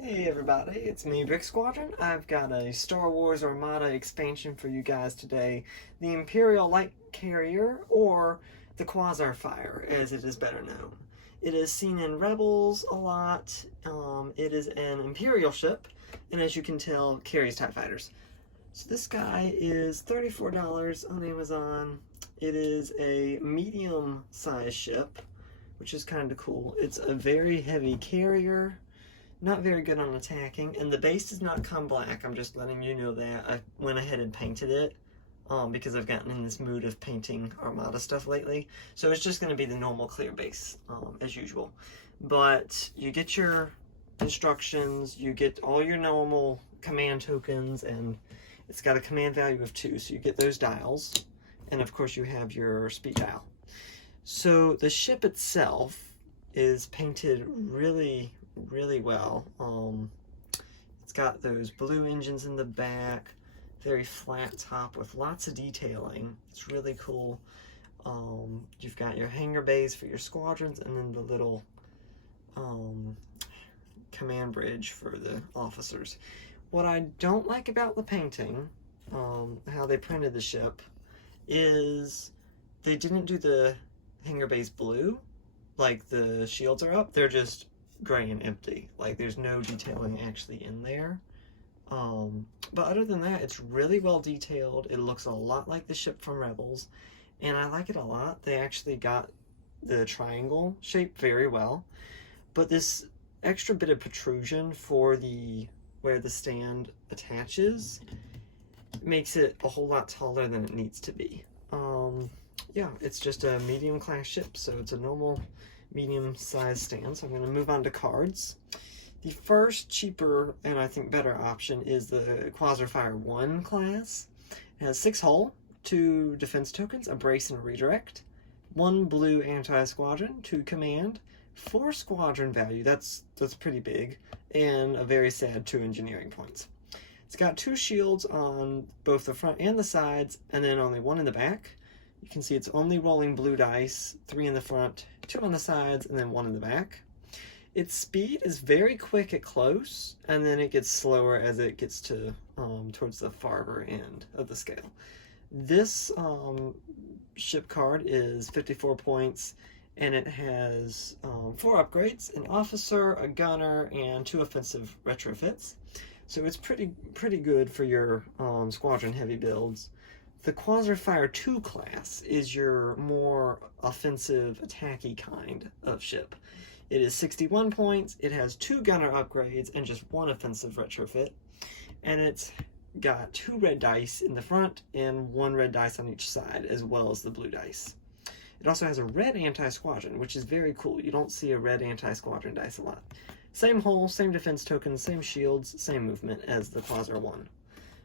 Hey everybody, it's me, Brick Squadron. I've got a Star Wars Armada expansion for you guys today. The Imperial Light Carrier, or the Quasar Fire, as it is better known. It is seen in Rebels a lot. It is an Imperial ship, and as you can tell, carries TIE fighters. So this guy is $34 on Amazon. It is a medium-sized ship, which is kind of cool. It's a very heavy carrier. Not very good on attacking, and the base does not come black. I'm just letting you know that. I went ahead and painted it because I've gotten in this mood of painting Armada stuff lately. So it's just going to be the normal clear base as usual. But you get your instructions, you get all your normal command tokens, and it's got a command value of 2, so you get those dials. And of course you have your speed dial. So the ship itself is painted really well. It's got those blue engines in the back, very flat top with lots of detailing. It's really cool. You've got your hangar bays for your squadrons, and then the little command bridge for the officers. What I don't like about the painting, how they printed the ship, is they didn't do the hangar bays blue, like the shields are up. They're just gray and empty. Like there's no detailing actually in there. But other than that, it's really well detailed. It looks a lot like the ship from Rebels, and I like it a lot. They actually got the triangle shape very well, but this extra bit of protrusion for the where the stand attaches makes it a whole lot taller than it needs to be. Yeah, it's just a medium class ship, so it's a normal medium-sized stand. So I'm going to move on to cards. The first cheaper and I think better option is the Quasar Fire 1 class. It has 6 hull, 2 defense tokens, a brace and a redirect, 1 blue anti-squadron, 2 command, 4 squadron value, that's pretty big, and a very sad 2 engineering points. It's got 2 shields on both the front and the sides, and then only 1 in the back. You can see it's only rolling blue dice, 3 in the front, 2 on the sides, and then 1 in the back. Its speed is very quick at close, and then it gets slower as it gets to towards the farther end of the scale. This ship card is 54 points, and it has 4 upgrades: an officer, a gunner, and 2 offensive retrofits. So it's pretty good for your squadron heavy builds. The Quasar Fire 2 class is your more offensive, attacky kind of ship. It is 61 points, it has 2 gunner upgrades, and just 1 offensive retrofit. And it's got 2 red dice in the front, and 1 red dice on each side, as well as the blue dice. It also has a red anti-squadron, which is very cool. You don't see a red anti-squadron dice a lot. Same hull, same defense tokens, same shields, same movement as the Quasar 1.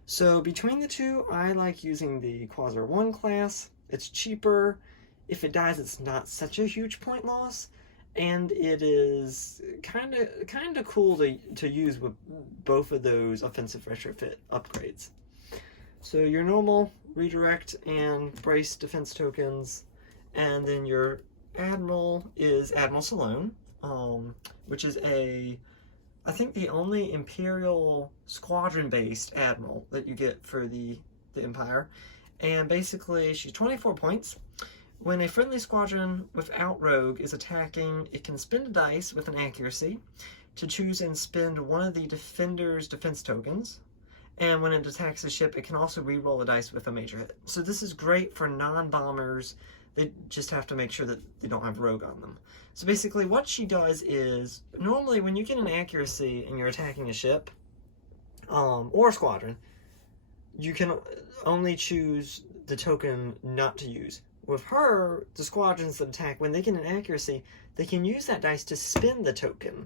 So between the two, I like using the Quasar 1 class. It's cheaper. If it dies, it's not such a huge point loss, and it is kind of cool to use with both of those offensive retrofit upgrades. So your normal redirect and brace defense tokens, and then your Admiral is Admiral Salone, which is I think the only Imperial squadron-based Admiral that you get for the Empire. And basically, she's 24 points. When a friendly squadron without rogue is attacking, it can spend a dice with an accuracy to choose and spend one of the defender's defense tokens. And when it attacks a ship, it can also re-roll a dice with a major hit. So this is great for non-bombers. They just have to make sure that they don't have rogue on them. So basically what she does is, normally when you get an accuracy and you're attacking a ship, or a squadron, you can only choose the token not to use. With her, the squadrons that attack, when they get an accuracy, they can use that dice to spin the token.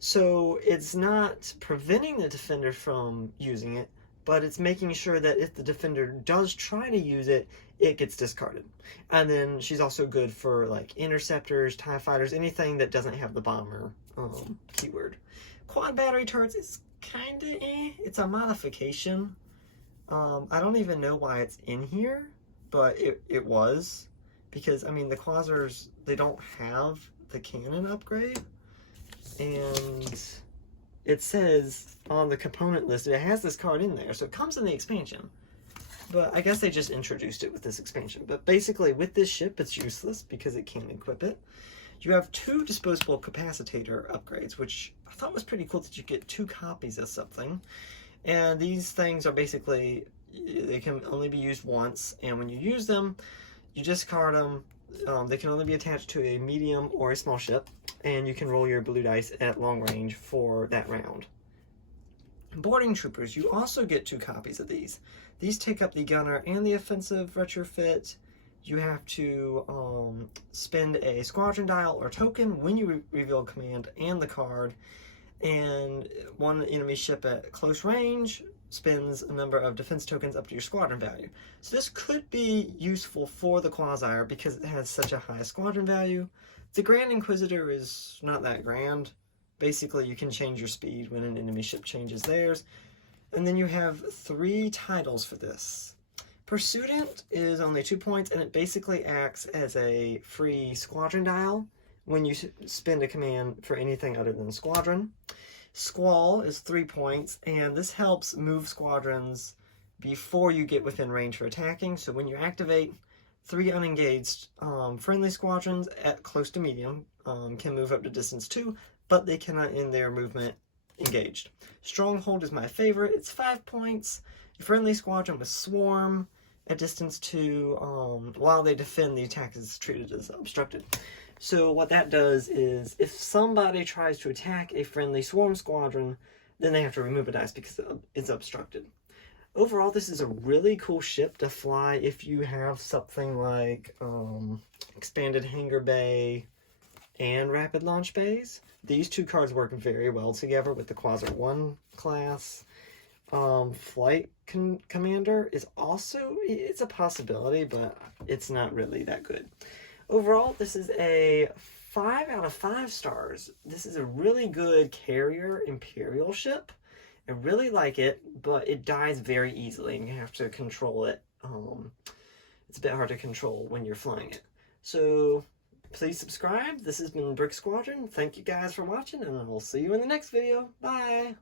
So it's not preventing the defender from using it, but it's making sure that if the defender does try to use it, it gets discarded. And then she's also good for like interceptors, TIE fighters, anything that doesn't have the bomber keyword. Quad battery turrets is kind of it's a modification. I don't even know why it's in here, but it was, because I mean the Quasars, they don't have the cannon upgrade, and it says on the component list, it has this card in there, so it comes in the expansion. But I guess they just introduced it with this expansion. But basically, with this ship, it's useless because it can't equip it. You have 2 disposable capacitator upgrades, which I thought was pretty cool that you get 2 copies of something. And these things are basically, they can only be used once, and when you use them, you discard them. They can only be attached to a medium or a small ship, and you can roll your blue dice at long range for that round. Boarding troopers, you also get 2 copies of these. These take up the gunner and the offensive retrofit. You have to spend a squadron dial or token when you reveal command and the card, and one enemy ship at close range spends a number of defense tokens up to your squadron value. So this could be useful for the Quasar because it has such a high squadron value. The Grand Inquisitor is not that grand. Basically, you can change your speed when an enemy ship changes theirs. And then you have 3 titles for this. Pursuant is only 2 points, and it basically acts as a free squadron dial when you spend a command for anything other than squadron. Squall is 3 points, and this helps move squadrons before you get within range for attacking. So when you activate, 3 unengaged friendly squadrons at close to medium can move up to distance 2, but they cannot end their movement engaged. Stronghold is my favorite. It's 5 points. A friendly squadron with swarm at distance 2 while they defend, the attack is treated as obstructed. So what that does is if somebody tries to attack a friendly swarm squadron, then they have to remove a dice because it's obstructed. Overall, this is a really cool ship to fly if you have something like expanded hangar bay and rapid launch bays. These 2 cards work very well together with the Quasar 1 class. Flight Commander is also, it's a possibility, but it's not really that good. Overall, this is a 5 out of 5 stars. This is a really good carrier Imperial ship. I really like it, but it dies very easily and you have to control it. It's a bit hard to control when you're flying it. So please subscribe. This has been Brick Squadron. Thank you guys for watching, and I'll see you in the next video. Bye!